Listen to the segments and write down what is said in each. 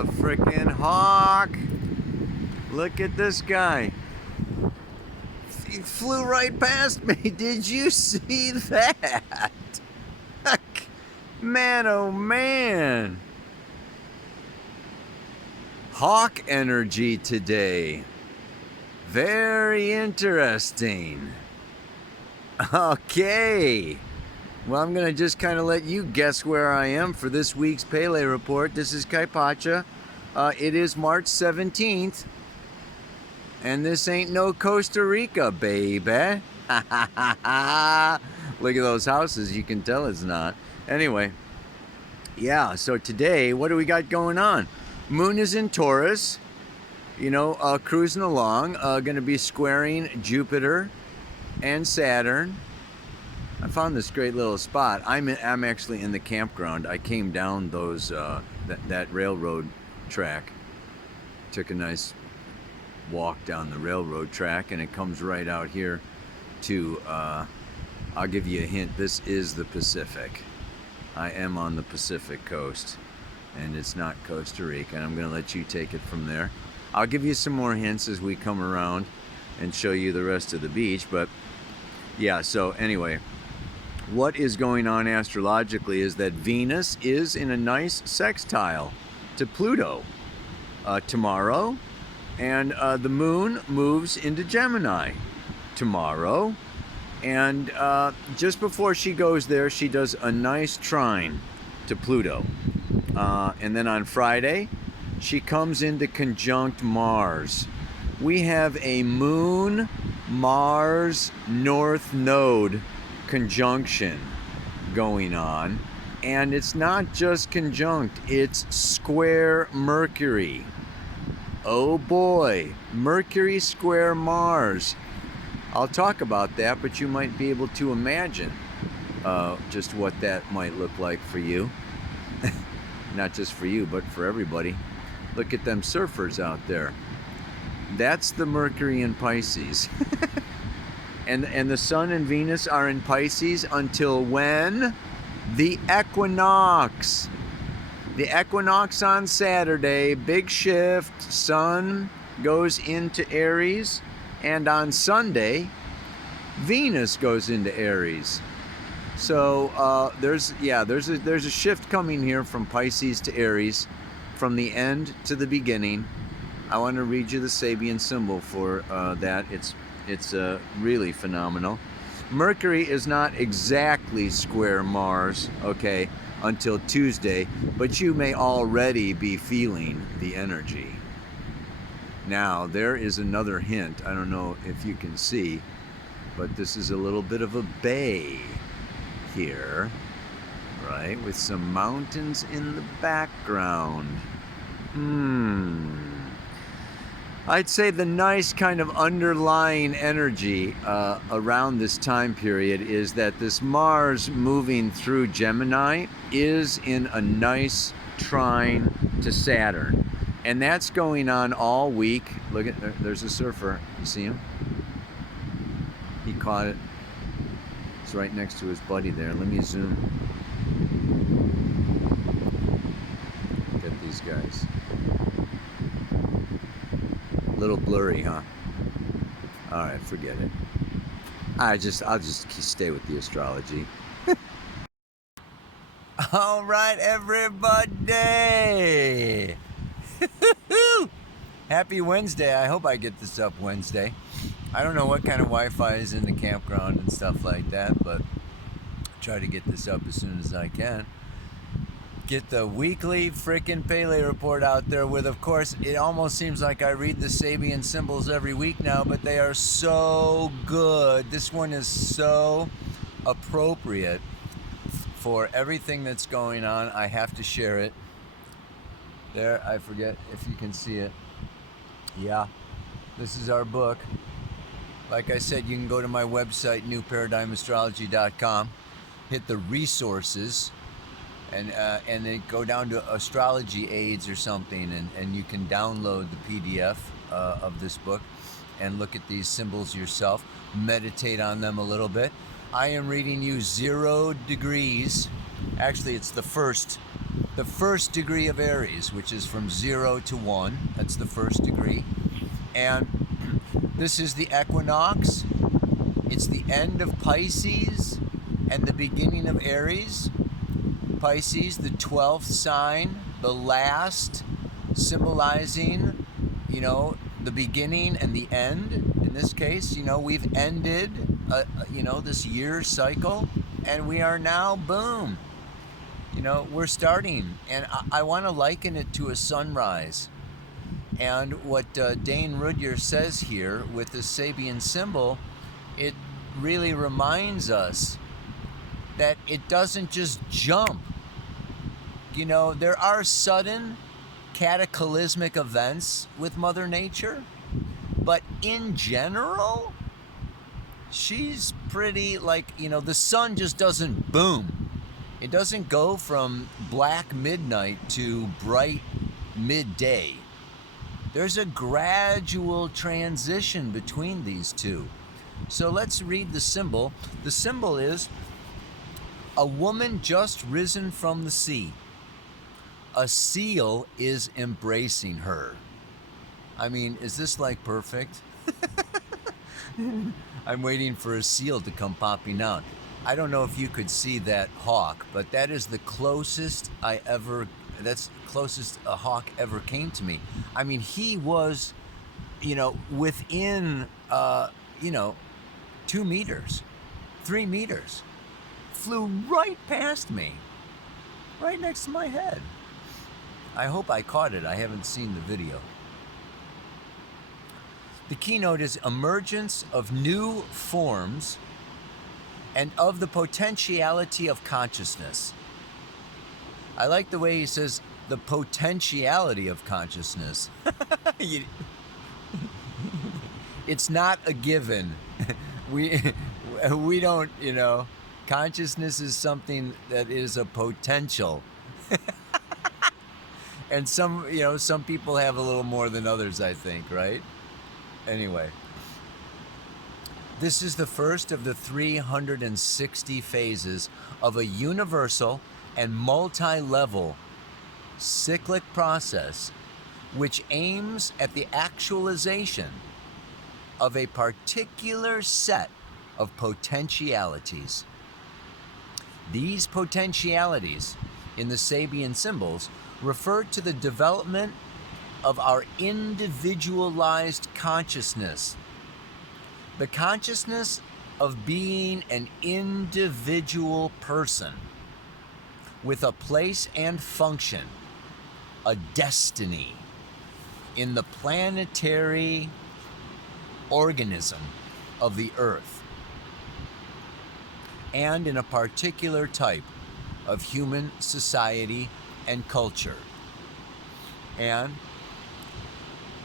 a freaking hawk. Look at this guy. He flew right past me. Did you see that? Man, oh man. Hawk energy today. Very interesting. Okay. Well, I'm going to just kind of let you guess where I am for this week's Pele Report. This is Kaipacha. It is March 17th. And this ain't no Costa Rica, baby. Look at those houses. You can tell it's not. Anyway. Yeah, so today, what do we got going on? Moon is in Taurus. You know, cruising along. Going to be squaring Jupiter and Saturn. I found this great little spot. I'm actually in the campground. I came down those that railroad track. Took a nice walk down the railroad track, and it comes right out here to. I'll give you a hint. This is the Pacific. I am on the Pacific coast, and it's not Costa Rica. And I'm going to let you take it from there. I'll give you some more hints as we come around and show you the rest of the beach. But yeah. So anyway. What is going on astrologically is that Venus is in a nice sextile to Pluto tomorrow, and the moon moves into Gemini tomorrow, and just before she goes there, she does a nice trine to Pluto, and then on Friday, she comes into conjunct Mars. We have a Moon-Mars North Node conjunction going on, and it's not just conjunct, it's square Mercury. Oh boy, Mercury square Mars. I'll talk about that, but you might be able to imagine just what that might look like for you. Not just for you, but for everybody. Look at them surfers out there. That's the Mercury in Pisces. And the Sun and Venus are in Pisces until when? The Equinox. The Equinox on Saturday, big shift. Sun goes into Aries, and on Sunday, Venus goes into Aries. So there's a shift coming here from Pisces to Aries, from the end to the beginning. I want to read you the Sabian symbol for that. It's really phenomenal. Mercury is not exactly square Mars, okay, until Tuesday, but you may already be feeling the energy. Now, there is another hint. I don't know if you can see, but this is a little bit of a bay here, right, with some mountains in the background. I'd say the nice kind of underlying energy around this time period is that this Mars moving through Gemini is in a nice trine to Saturn. And that's going on all week. Look at, there's a surfer. You see him? He caught it. It's right next to his buddy there. Let me zoom. Look at these guys. Little blurry, huh? All right, forget it. I'll just stay with the astrology. All right, everybody. Happy Wednesday. I hope I get this up Wednesday. I don't know what kind of Wi-Fi is in the campground and stuff like that, but try to get this up as soon as I can. Get the weekly freaking Pele Report out there with, of course, it almost seems like I read the Sabian symbols every week now, but they are so good. This one is so appropriate for everything that's going on. I have to share it. There, I forget if you can see it. Yeah, this is our book. Like I said, you can go to my website, newparadigmastrology.com, hit the resources, and then go down to astrology aids or something, and you can download the PDF of this book and look at these symbols yourself, meditate on them a little bit. I am reading you 0 degrees. Actually, it's the first the first degree of Aries, which is from 0 to 1. That's the first degree. And this is the equinox. It's the end of Pisces and the beginning of Aries. Pisces, the 12th sign, the last, symbolizing, the beginning and the end. In this case, we've ended, this year cycle, and we are now, boom, we're starting. And I want to liken it to a sunrise. And what Dane Rudhyar says here with the Sabian symbol, it really reminds us that it doesn't just jump. There are sudden cataclysmic events with Mother Nature, but in general, she's pretty the sun just doesn't boom. It doesn't go from black midnight to bright midday. There's a gradual transition between these two. So let's read the symbol. The symbol is a woman just risen from the sea. A seal is embracing her. I mean, is this like perfect? I'm waiting for a seal to come popping out. I don't know if you could see that hawk, but that is the closest that's closest a hawk ever came to me. I mean, he was, within, 2 meters, 3 meters. Flew right past me, right next to my head. I hope I caught it. I haven't seen the video. The keynote is emergence of new forms and of the potentiality of consciousness. I like the way he says the potentiality of consciousness. It's not a given. We don't, consciousness is something that is a potential. And some people have a little more than others, I think, right? Anyway, this is the first of the 360 phases of a universal and multi-level cyclic process which aims at the actualization of a particular set of potentialities. These potentialities in the Sabian symbols refer to the development of our individualized consciousness, the consciousness of being an individual person with a place and function, a destiny in the planetary organism of the Earth, and in a particular type of human society and culture. And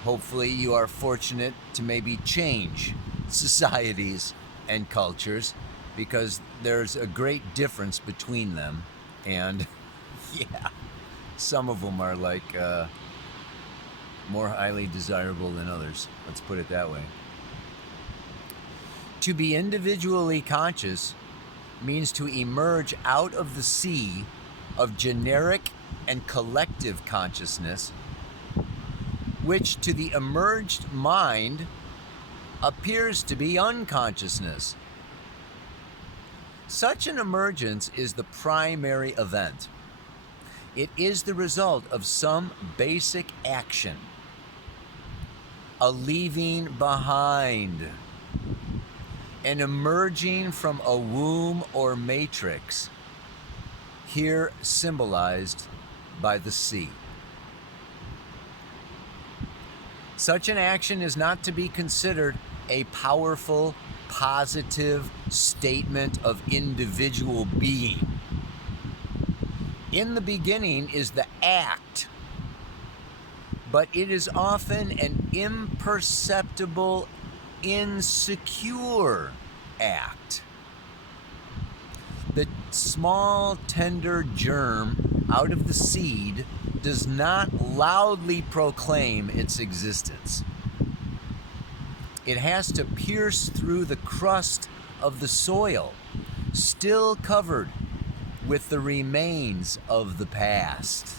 hopefully you are fortunate to maybe change societies and cultures, because there's a great difference between them. And yeah, some of them are more highly desirable than others. Let's put it that way. To be individually conscious means to emerge out of the sea of generic and collective consciousness, which to the emerged mind appears to be unconsciousness. Such an emergence is the primary event. It is the result of some basic action, a leaving behind, an emerging from a womb or matrix, here symbolized by the sea. Such an action is not to be considered a powerful, positive statement of individual being. In the beginning is the act, but it is often an imperceptible, insecure act. The small, tender germ out of the seed does not loudly proclaim its existence. It has to pierce through the crust of the soil, still covered with the remains of the past.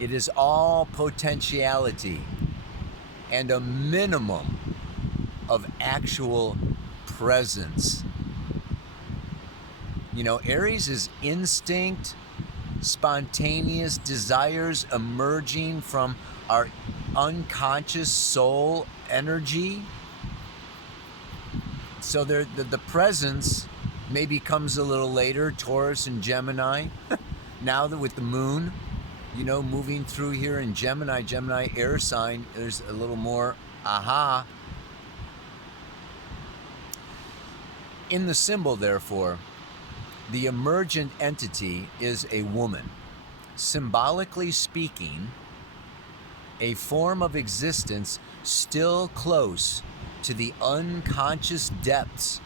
It is all potentiality and a minimum of actual presence. You know, Aries is instinct, spontaneous desires emerging from our unconscious soul energy. So the presence maybe comes a little later, Taurus and Gemini. Now that with the moon, you know, moving through here in Gemini air sign, there's a little more aha. In the symbol, therefore, the emergent entity is a woman. Symbolically speaking, a form of existence still close to the unconscious depths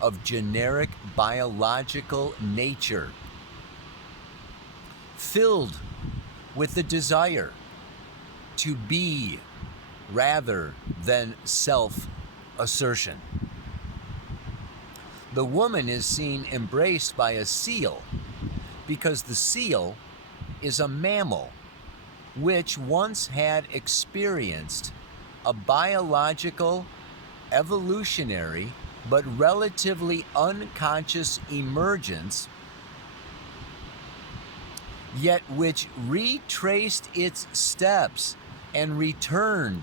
of generic biological nature, filled with the desire to be rather than self-assertion. The woman is seen embraced by a seal because the seal is a mammal which once had experienced a biological, evolutionary, but relatively unconscious emergence, yet which retraced its steps and returned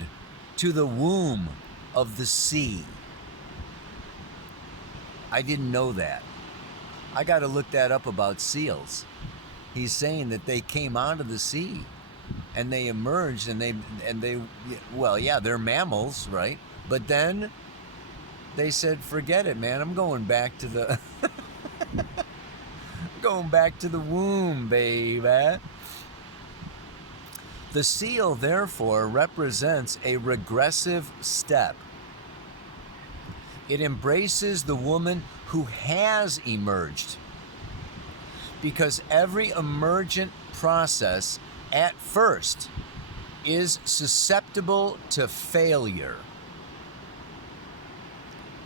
to the womb of the sea. I didn't know that. I got to look that up about seals. He's saying that they came out of the sea and they emerged and they well, yeah, they're mammals, right? But then they said, forget it, man. I'm going back to the going back to the womb, baby. The seal, therefore, represents a regressive step. It embraces the woman who has emerged, because every emergent process at first is susceptible to failure.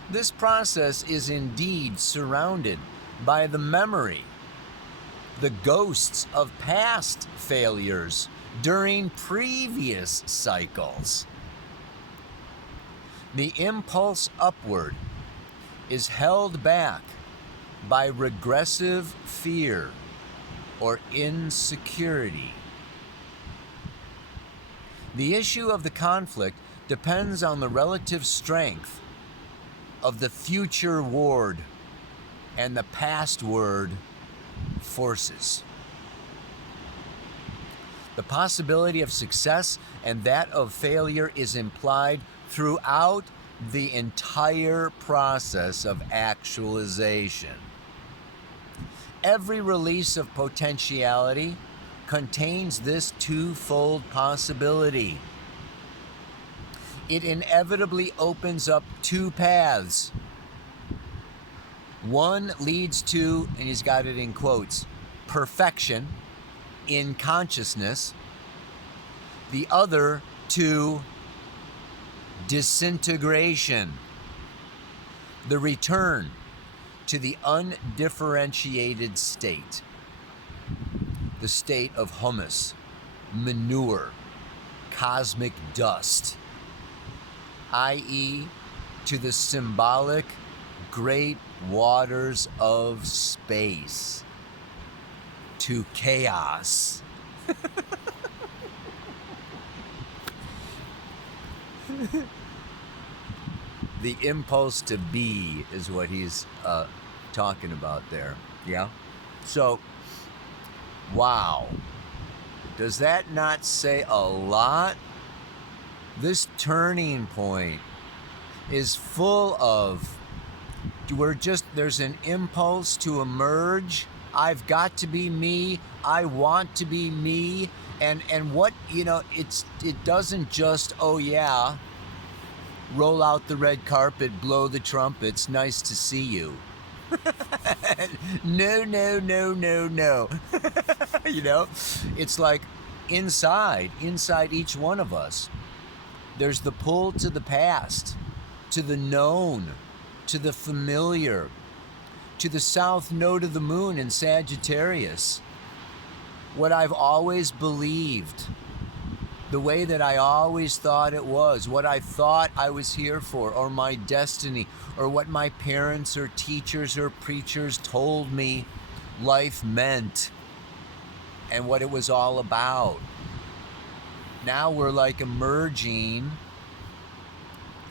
This process is indeed surrounded by the memory, the ghosts of past failures during previous cycles. The impulse upward is held back by regressive fear or insecurity. The issue of the conflict depends on the relative strength of the future ward and the past word forces. The possibility of success and that of failure is implied throughout the entire process of actualization. Every release of potentiality contains this twofold possibility. It inevitably opens up two paths. One leads to, and he's got it in quotes, perfection in consciousness. The other to disintegration, the return to the undifferentiated state, the state of humus, manure, cosmic dust, i.e., to the symbolic great waters of space, to chaos. The impulse to be is what he's talking about there. Yeah? So, wow. Does that not say a lot? This turning point is full of, there's an impulse to emerge. I've got to be me. I want to be me. And what, it doesn't just, oh yeah, roll out the red carpet, blow the trumpets, nice to see you. No. It's like inside each one of us, there's the pull to the past, to the known, to the familiar, to the south node of the moon in Sagittarius. What I've always believed, the way that I always thought it was, what I thought I was here for, or my destiny, or what my parents or teachers or preachers told me life meant and what it was all about. Now we're like emerging,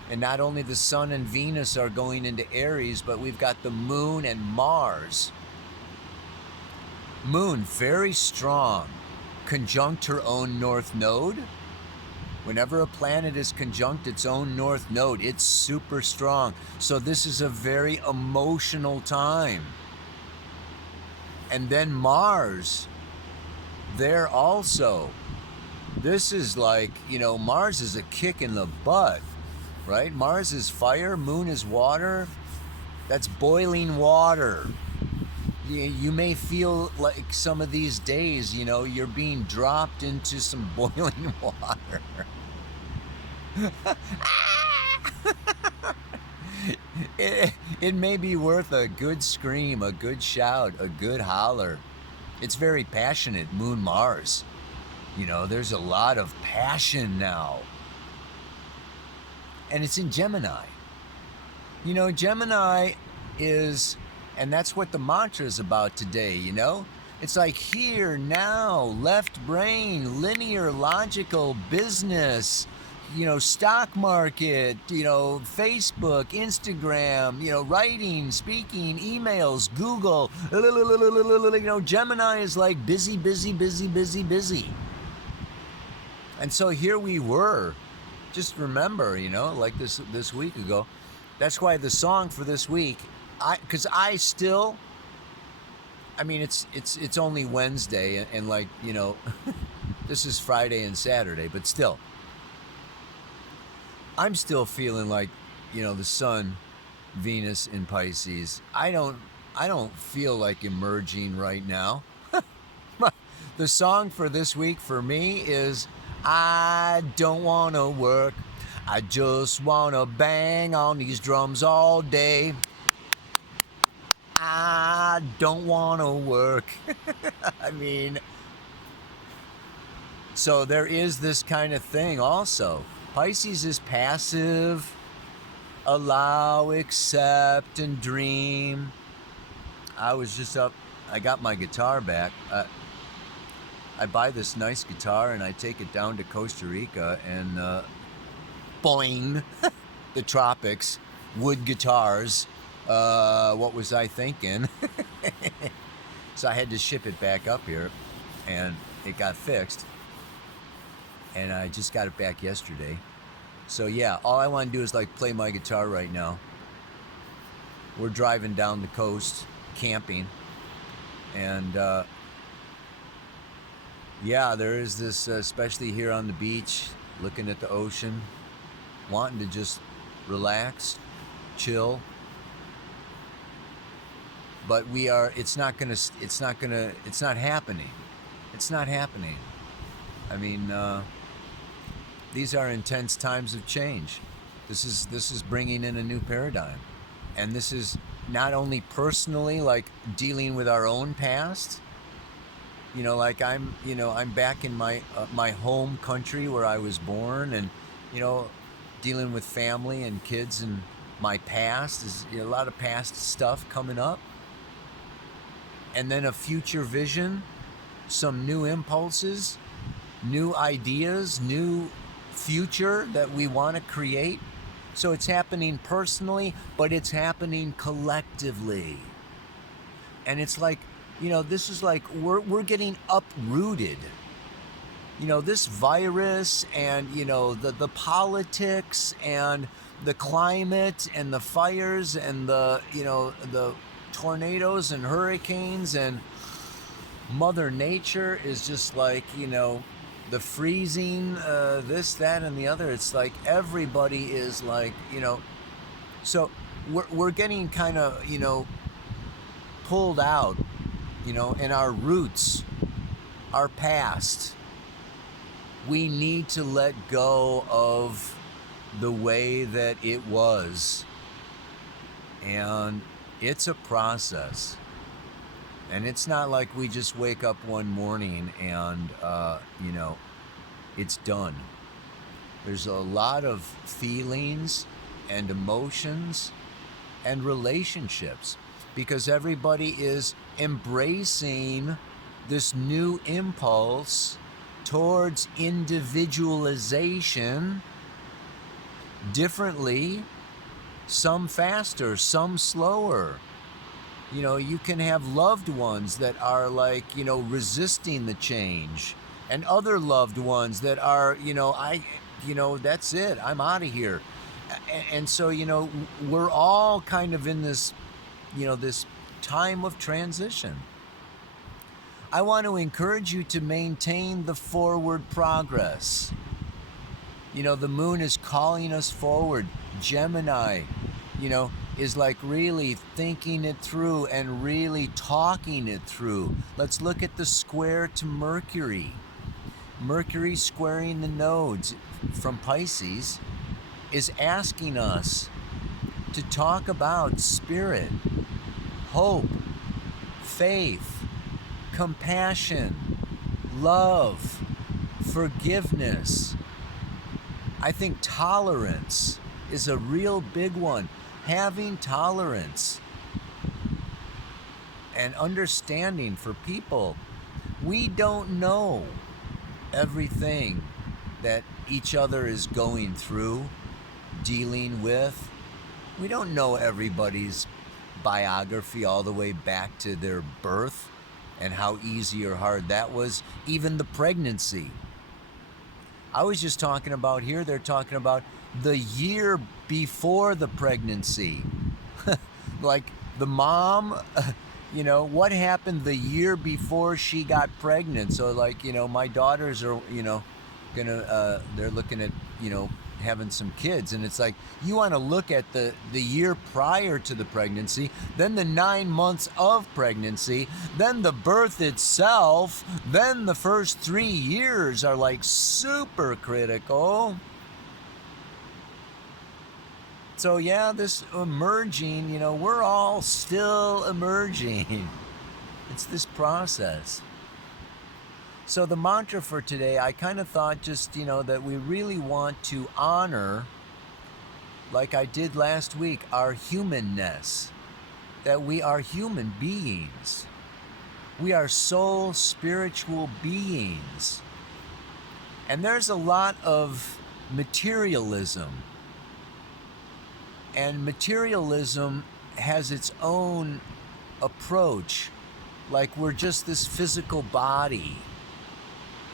and not only the sun and Venus are going into Aries, but we've got the moon and Mars. Moon, very strong, conjunct her own north node. Whenever a planet is conjunct its own north node, it's super strong. So this is a very emotional time. And then Mars, there also. This is like, Mars is a kick in the butt, right? Mars is fire, moon is water. That's boiling water. You may feel like some of these days, you're being dropped into some boiling water. It may be worth a good scream, a good shout, a good holler. It's very passionate, Moon Mars. There's a lot of passion now. And it's in Gemini. Gemini is, and that's what the mantra is about today, It's like here, now, left brain, linear, logical, business, stock market, Facebook, Instagram, writing, speaking, emails, Google. Gemini is like busy, busy, busy, busy, busy. And so here we were. Just remember, like this week ago. That's why the song for this week, because it's only Wednesday, and like, this is Friday and Saturday, but still, I'm still feeling like, the sun, Venus in Pisces. I don't feel like emerging right now. The song for this week for me is, I don't want to work. I just want to bang on these drums all day. I don't want to work. So there is this kind of thing also. Pisces is passive, allow, accept, and dream. I was just up, I got my guitar back. I buy this nice guitar and I take it down to Costa Rica and boing, the tropics, wood guitars. What was I thinking? So I had to ship it back up here and it got fixed. And I just got it back yesterday. So yeah, all I want to do is like play my guitar right now. We're driving down the coast, camping. And yeah, there is this, especially here on the beach, looking at the ocean, wanting to just relax, chill. But it's not happening. It's not happening. These are intense times of change. This is bringing in a new paradigm. And this is not only personally, like dealing with our own past, like I'm back in my home country where I was born, and dealing with family and kids, and my past is a lot of past stuff coming up, and then a future vision, some new impulses, new ideas, new future that we want to create. So it's happening personally, but it's happening collectively. And it's like, this is like we're getting uprooted. This virus and, the politics and the climate and the fires and the tornadoes and hurricanes, and Mother Nature is just like, the freezing, this, that, and the other. It's like everybody is like, so we're getting kind of, pulled out, and our roots, our past. We need to let go of the way that it was. And It's a process. And it's not like we just wake up one morning and, it's done. There's a lot of feelings and emotions and relationships because everybody is embracing this new impulse towards individualization differently, some faster, some slower. You can have loved ones that are like, resisting the change, and other loved ones that are, that's it, I'm out of here. And so, we're all kind of in this, this time of transition. I want to encourage you to maintain the forward progress. The moon is calling us forward. Gemini, is like really thinking it through and really talking it through. Let's look at the square to Mercury. Mercury squaring the nodes from Pisces is asking us to talk about spirit, hope, faith, compassion, love, forgiveness. I think tolerance is a real big one. Having tolerance and understanding for people. We don't know everything that each other is going through, dealing with. We don't know everybody's biography all the way back to their birth and how easy or hard that was, even the pregnancy. I was just talking about here, they're talking about the year before the pregnancy. Like the mom, what happened the year before she got pregnant? So like, my daughters are, they're looking at, having some kids, and it's like you want to look at the year prior to the pregnancy, then the 9 months of pregnancy, then the birth itself, then the first 3 years are like super critical. So yeah, this emerging, we're all still emerging. It's this process. So the mantra for today, I kind of thought just, that we really want to honor, like I did last week, our humanness, that we are human beings. We are soul spiritual beings. And there's a lot of materialism. And materialism has its own approach, like we're just this physical body,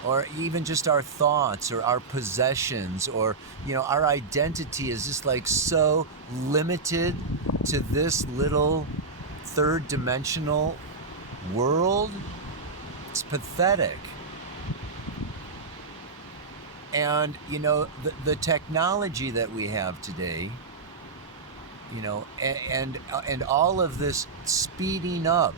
or even just our thoughts or our possessions, or our identity is just like so limited to this little third dimensional world. It's pathetic. And the technology that we have today, and all of this speeding up,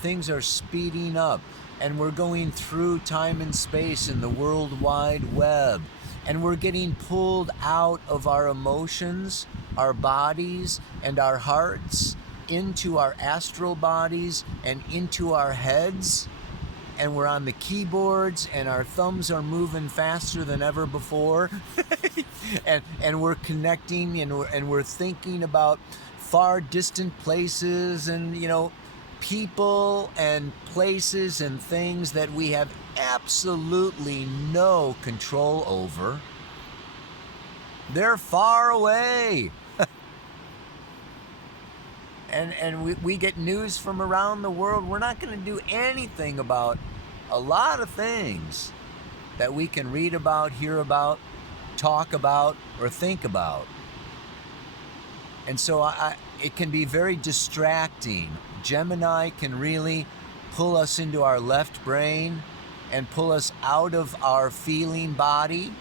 things are speeding up, and we're going through time and space in the World Wide Web, and we're getting pulled out of our emotions, our bodies, and our hearts into our astral bodies and into our heads, and we're on the keyboards, and our thumbs are moving faster than ever before. and we're connecting, and we're thinking about far distant places, and people and places and things that we have absolutely no control over. They're far away. And we get news from around the world. We're not going to do anything about a lot of things that we can read about, hear about, talk about, or think about. And so it can be very distracting. Gemini can really pull us into our left brain and pull us out of our feeling body,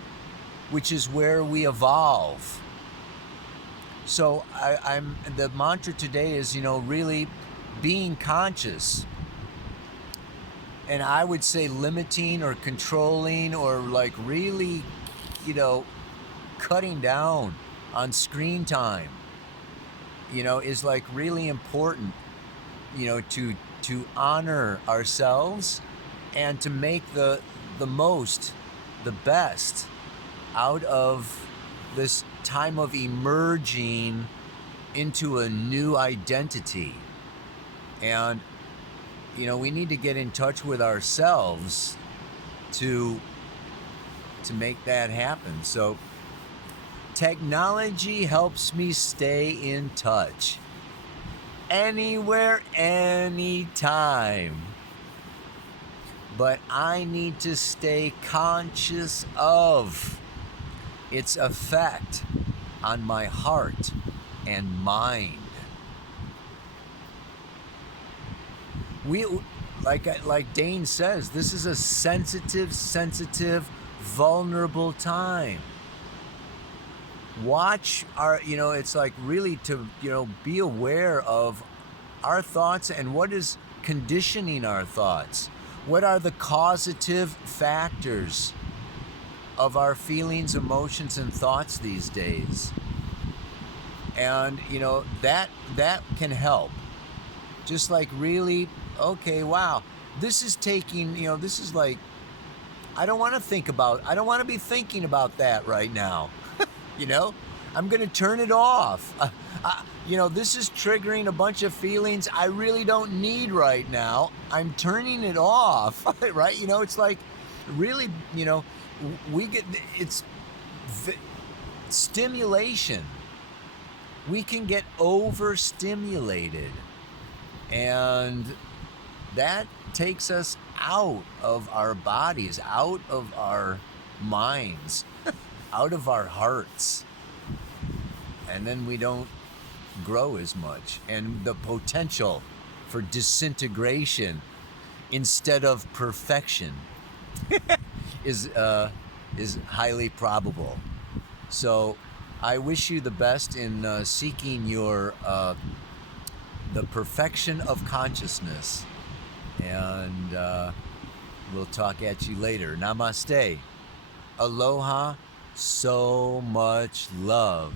which is where we evolve. So the mantra today is, really being conscious. And I would say limiting or controlling, or like really, cutting down on screen time. is like really important, to honor ourselves and to make the most, the best out of this time of emerging into a new identity. And we need to get in touch with ourselves to make that happen. So technology helps me stay in touch anywhere, anytime. But I need to stay conscious of its effect on my heart and mind. Like Dane says, this is a sensitive, vulnerable time. Watch it's like really to, be aware of our thoughts and what is conditioning our thoughts. What are the causative factors of our feelings, emotions, and thoughts these days? And, that can help. Just like really, okay, wow, this is taking, this is like, I don't want to be thinking about that right now. I'm going to turn it off. This is triggering a bunch of feelings I really don't need right now. I'm turning it off, right? It's like really, it's stimulation. We can get overstimulated, and that takes us out of our bodies, out of our minds, out of our hearts. And then we don't grow as much. And the potential for disintegration instead of perfection is highly probable. So I wish you the best in seeking your the perfection of consciousness. And we'll talk at you later. Namaste. Aloha. So much love.